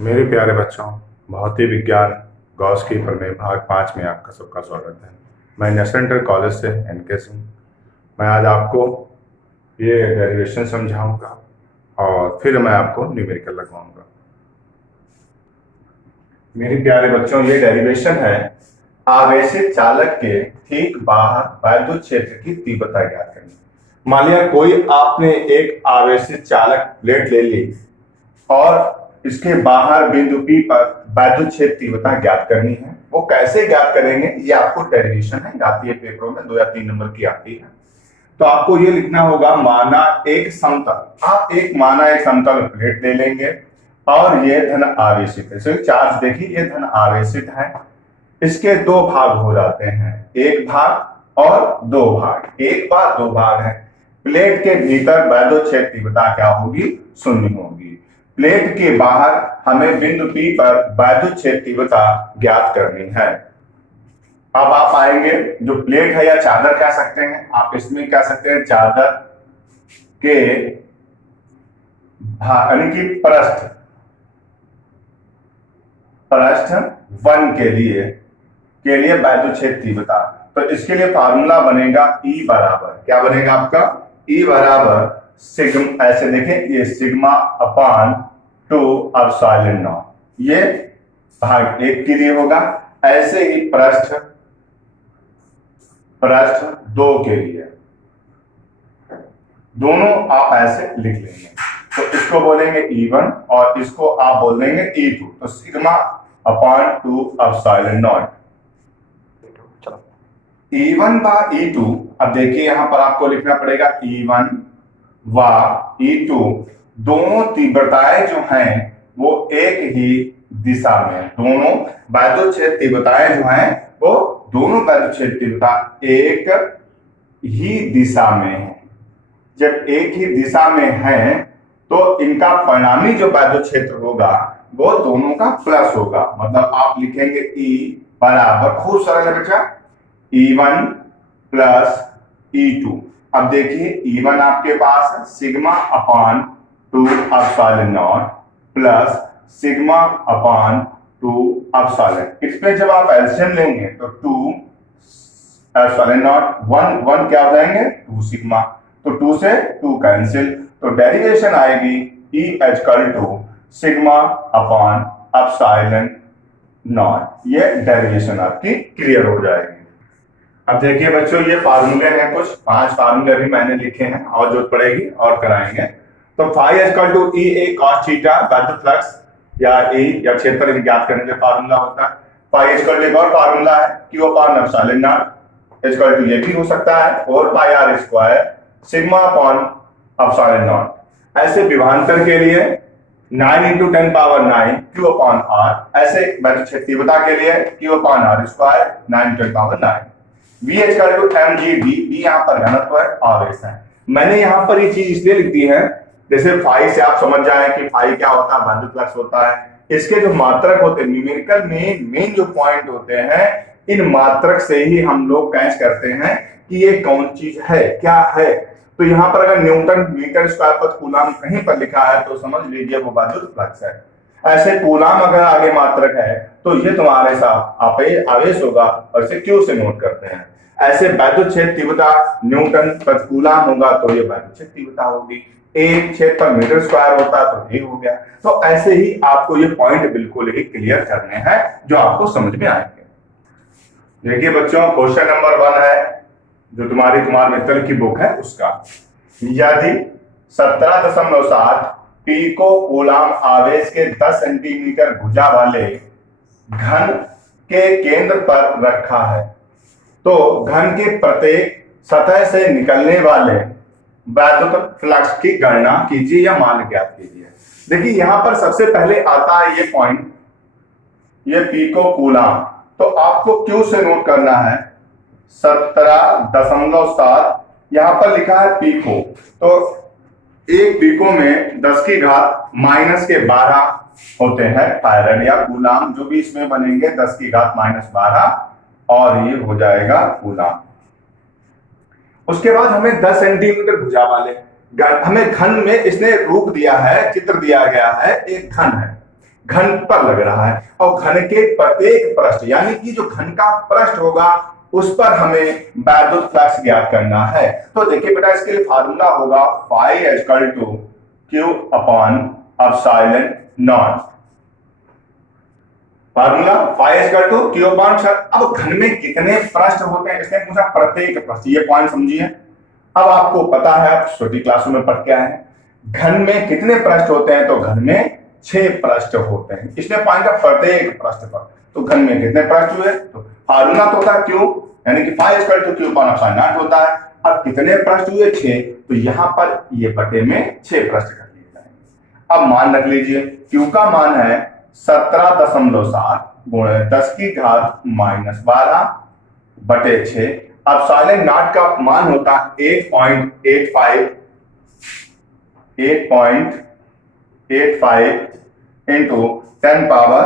मेरे प्यारे बच्चों, भौतिक विज्ञान गॉस की प्रमेय भाग 5 में आपका सबका स्वागत है। मैं नेशनल इंटर कॉलेज से एनके सिंह। मैं आज आपको ये डेरिवेशन समझाऊंगा और फिर मैं आपको न्यूमेरिकल लगवाऊंगा। मेरे प्यारे बच्चों, ये डेरिवेशन है आवेशित चालक के ठीक बाहर विद्युत क्षेत्र की तीव्रता ज्ञात करनी। मान लिया कोई आपने एक आवेशित चालक प्लेट ले ली और इसके बाहर बिंदु P पर विद्युत क्षेत्र तीव्रता ज्ञात करनी है। वो कैसे ज्ञात करेंगे, ये आपको डेरिवेशन है, आती है पेपरों में 2 या 3 नंबर की आती है। तो आपको ये लिखना होगा, माना एक समतल, आप माना एक समतल प्लेट ले लेंगे और ये धन आवेशित है। चार्ज देखिए, ये धन आवेशित है। इसके 2 भाग हो जाते हैं, एक भाग और 2 भाग। एक भाग 2 भाग है। प्लेट के भीतर विद्युत क्षेत्र तीव्रता क्या होगी? 0 होगी। प्लेट के बाहर हमें बिंदु P पर विद्युत क्षेत्र तीव्रता ज्ञात करनी है। अब आप आएंगे, जो प्लेट है या चादर कह सकते हैं, आप इसमें कह सकते हैं चादर के यानी कि पृष्ठ 1 के लिए विद्युत क्षेत्र तीव्रता। तो इसके लिए फार्मूला बनेगा E बराबर, क्या बनेगा आपका? E बराबर सिग्मा, ऐसे देखें, ये सिग्मा अपान 2 एप्सिलॉन नॉट, ये भाग 1 के लिए होगा। ऐसे ही पृष्ठ 2 के लिए, दोनों आप ऐसे लिख लेंगे। तो इसको बोलेंगे E1 और इसको आप बोल देंगे E2। तो sigma upon 2 epsilon not E1 बा E2। अब देखिए यहां पर आपको लिखना पड़ेगा E1 व E2 दोनों तीव्रताएं जो हैं वो एक ही दिशा में, दोनों विद्युत क्षेत्र तीव्रताएं जो हैं वो दोनों विद्युत क्षेत्र तीव्रता एक ही दिशा में है। जब एक ही दिशा में है तो इनका परिणामी जो विद्युत क्षेत्र होगा वो दोनों का प्लस होगा। मतलब आप लिखेंगे E बराबर, खूब सरल है बच्चा, E1 प्लस E2। अब देखिए E1 आपके पास है sigma upon 2 epsilon not plus sigma upon 2 epsilon. इसमें जब आप एलसीएम लेंगे तो 2 एप्सिलॉन नॉट 1 क्या हो जाएंगे? 2 सिग्मा। तो 2 से 2 कैंसिल, तो डेरिवेशन आएगी E equal to sigma upon epsilon not. ये डेरिवेशन आपकी क्लियर हो जाएगी। अब देखिए बच्चों, ये फार्मूले हैं, कुछ 5 फार्मूले भी मैंने लिखे हैं, और जरूरत पड़ेगी और कराएंगे। तो phi equal to E A cos theta, विद्युत फ्लक्स या E या क्षेत्र ज्ञात करने के फार्मूला होता है। फाई इक्वल टू एक और फार्मूला है, Q upon epsilon not equal to, ये भी हो सकता है, और pi R square sigma upon epsilon not. ऐसे विभवांतर के लिए 9 × 10 पावर 9 Q अपॉन R, ऐसे विद्युत क्षेत्र तीव्रता के लिए Q upon R square 9 × 10 power 9। V equal to mg/d, यहाँ पर घनत्व है, आवेश है। मैंने यहाँ पर ये चीज इसलिए लिख दी है, जैसे फाई से आप समझ जाए कि फाई क्या होता है, विद्युत फ्लक्स होता है। इसके जो मात्रक होते हैं, न्यूमेरिकल में मेन जो पॉइंट होते हैं, इन मात्रक से ही हम लोग कैच करते हैं कि ये कौन चीज है, क्या है। तो यहाँ पर अगर न्यूटन मीटर स्क्वायर पर कूलम कहीं पर लिखा है तो समझ लीजिए वो विद्युत फ्लक्स है। ऐसे कूलम अगर आगे मात्रक है तो ये तुम्हारे साथ आवेश होगा, और इसे क्यू से नोट करते हैं। ऐसे विद्युत क्षेत्र तीव्रता न्यूटन प्रति कूलम होगा तो ये विद्युत क्षेत्र तीव्रता होगी। 1 क्षेत्र पर मीटर स्क्वायर होता तो ये हो गया। तो ऐसे ही आपको ये पॉइंट बिल्कुल ही क्लियर करने हैं जो आपको समझ में आएंगे। देखिए बच्चों, क्वेश्चन नंबर 1 है जो तुम्हारे मित्तल की बुक है उसका। यदि 17.7 पीको कूलम आवेश के 10 सेंटीमीटर भुजा वाले घन के केंद्र पर रखा है, तो घन के प्रत्येक सतह से निकलने वाले विद्युत फ्लक्स की गणना कीजिए या मान ज्ञात कीजिए। देखिए यहां पर सबसे पहले आता है ये पॉइंट, ये पीको कूलम। तो आपको क्यू से नोट करना है 17.7, यहां पर लिखा है पीको। तो एक पीको में 10 की घात -12 होते हैं फैराड या कूलम, जो भी इसमें बनेंगे 10 की घात -12, और ये हो जाएगा कूलम। उसके बाद हमें 10 सेंटीमीटर भुजा वाले हमें घन में इसने रूप दिया है, चित्र दिया गया है, एक घन है। घन पर लग रहा है, और घन के प्रत्येक पृष्ठ यानी कि जो घन का पृष्ठ होगा उस पर हमें वैद्युत फ्लक्स ज्ञात करना है। तो देखिए बेटा, इसके लिए फार्मूला होगा phi equal to Q upon epsilon not. Formula phi equal to Q upon. अब घन में कितने पृष्ठ होते हैं, इसने पूछा प्रत्येक पृष्ठ, ये पॉइंट समझिए। अब आपको पता है, आप छोटी क्लासों में पढ़ के आए हैं, घन में कितने पृष्ठ होते हैं, तो घन में 6 पृष्ठ होते हैं। इसने पॉइंट का प्रत्येक पृष्ठ पर, तो घन में कितने पृष्ठ हुए, तो फार्मूला तो होता है क्यू यानी कि phi equal to Q upon epsilon not होता है। अब कितने पृष्ठ हुए, 6, तो यहां पर ये बटे में 6 पृष्ठ कर लिए जाएंगे। अब मान रख लीजिए, क्यू का मान है 17.7 गुणे 10 की घात -12 बटे 6। एप्सिलॉन नॉट का मान होता 8.85 इंटू 10 पावर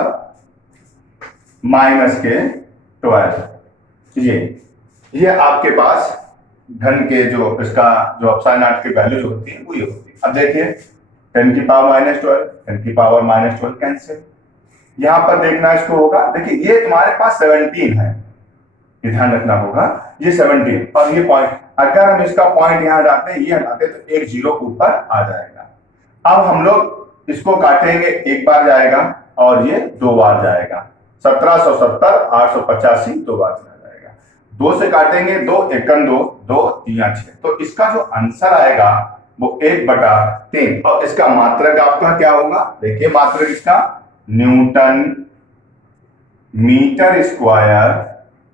-12। ये आपके पास घन के जो इसका जो एप्सिलॉन नॉट की वैल्यू जो होती है वो ये होती है। अब देखिए 10 की पावर -12, 10 की पावर -12 कैंसिल। यहां पर देखना इसको होगा, देखिए ये तुम्हारे पास 17 है, ये ध्यान रखना होगा, ये 17 और ये पॉइंट, अगर हम इसका पॉइंट यहां हटाते हैं, ये हटाते तो एक जीरो ऊपर आ जाएगा। अब हम लोग इसको काटेंगे, एक बार जाएगा और ये 2 बार जाएगा, 1770 885 2 बार चला जाएगा। 2 से काटेंगे, 2 एकन 2, 2 3 6, तो इसका जो आंसर आएगा वो 1/3। और इसका मात्रक आपका क्या होगा, देखिए मात्रक इसका न्यूटन मीटर स्क्वायर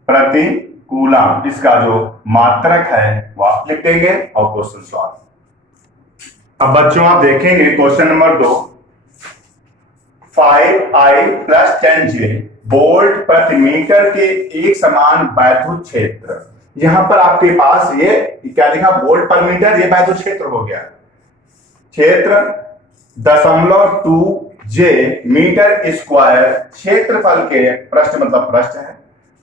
प्रति कूलम, इसका जो मात्रक है वो आप लिख देंगे और क्वेश्चन सॉल्व। अब बच्चों आप देखेंगे question number 2, 5I + 10J volt प्रति मीटर के एक समान वैद्युत क्षेत्र। यहां पर आपके पास ये क्या लिखा, वोल्ट पर मीटर, ये वैद्युत क्षेत्र हो गया। क्षेत्र 0.2J मीटर स्क्वायर, क्षेत्रफल के पृष्ठ मतलब पृष्ठ है,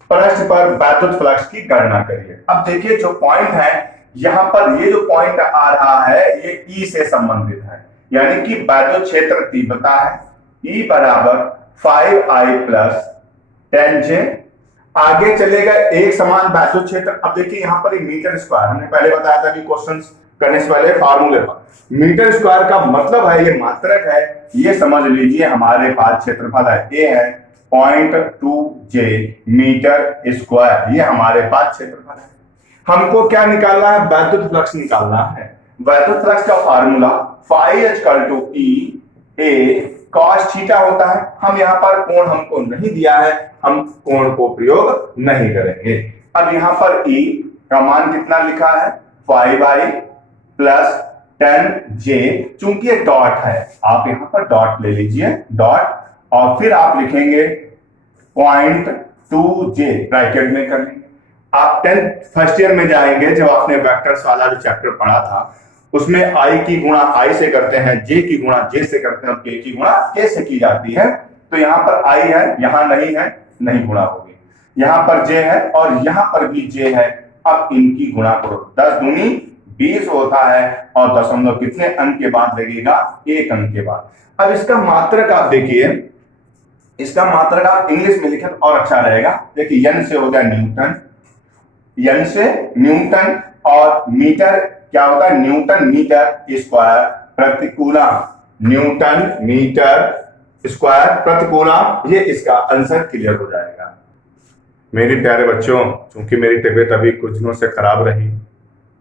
पृष्ठ पर वैद्युत फ्लक्स की गणना करिए। अब देखिए जो पॉइंट है यहां पर, ये जो पॉइंट आ रहा है ये E से संबंधित है, यानी कि वैद्युत क्षेत्र तीव्रता है E बराबर 5I + 10J। आगे चलेगा एक समान वैद्युत क्षेत्र। अब देखिए यहां पर मीटर स्क्वायर, हमने पहले बताया था कि क्वेश्चंस करने से पहले फार्मूले पर, मीटर स्क्वायर का मतलब है ये मात्रक है, ये समझ लीजिए हमारे पास क्षेत्रफल है, ए है 0.2J मीटर स्क्वायर, ये हमारे पास क्षेत्रफल है। हमको क्या निकालना है, वैद्युत फ्लक्स निकालना है। वैद्युत फ्लक्स का formula phi equal to E A cos theta होता है। हम यहाँ पर कोण हमको नहीं दिया है, हम कोण को प्रयोग नहीं करेंगे। अब यहाँ पर E का मान कितना लिखा है, 5I + 10J, चूंकि ये डॉट है आप यहाँ पर डॉट ले लीजिए, डॉट, और फिर आप लिखेंगे 0.2J ब्रैकेट में कर लेंगे। आप 10th फर्स्ट ईयर में जाएंगे, जब आपने वेक्टर्स वाला जो चैप्टर पढ़ा था उसमें I की गुणा I से करते हैं, J की गुणा J से करते हैं, K की गुणा K से की जाती है। तो यहाँ पर I है, यहाँ नहीं है, नहीं गुणा होगी, यहाँ पर J है और यहाँ पर भी J है। अब इनकी गुणा करो, 10 दूनी 20 होता है, और दशमलव कितने अंक के बाद लगेगा, 1 अंक के बाद। अब इसका मात्रक आप देखिए, इसका मात्रक आप इंग्लिश में लिखें और अच्छा रहेगा। देखिए n से हो गया न्यूटन, n से न्यूटन, और मीटर क्या होता है, न्यूटन मीटर स्क्वायर प्रति कूलम, न्यूटन मीटर स्क्वायर प्रति कूलम। ये इसका आंसर क्लियर हो जाएगा। मेरे प्यारे बच्चों, चूंकि मेरी तबीयत अभी कुछ दिनों से खराब रही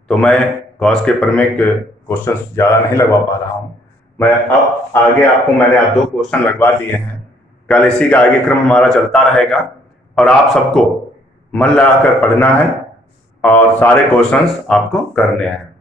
तो मैं गॉस के प्रमेय के क्वेश्चन ज्यादा नहीं लगवा पा रहा हूं। मैं अब आगे आपको मैंने 2 क्वेश्चन लगवा दिए हैं, कल इसी का आगे क्रम हमारा चलता रहेगा, और आप सबको मन लगाकर पढ़ना है और सारे क्वेश्चंस आपको करने हैं।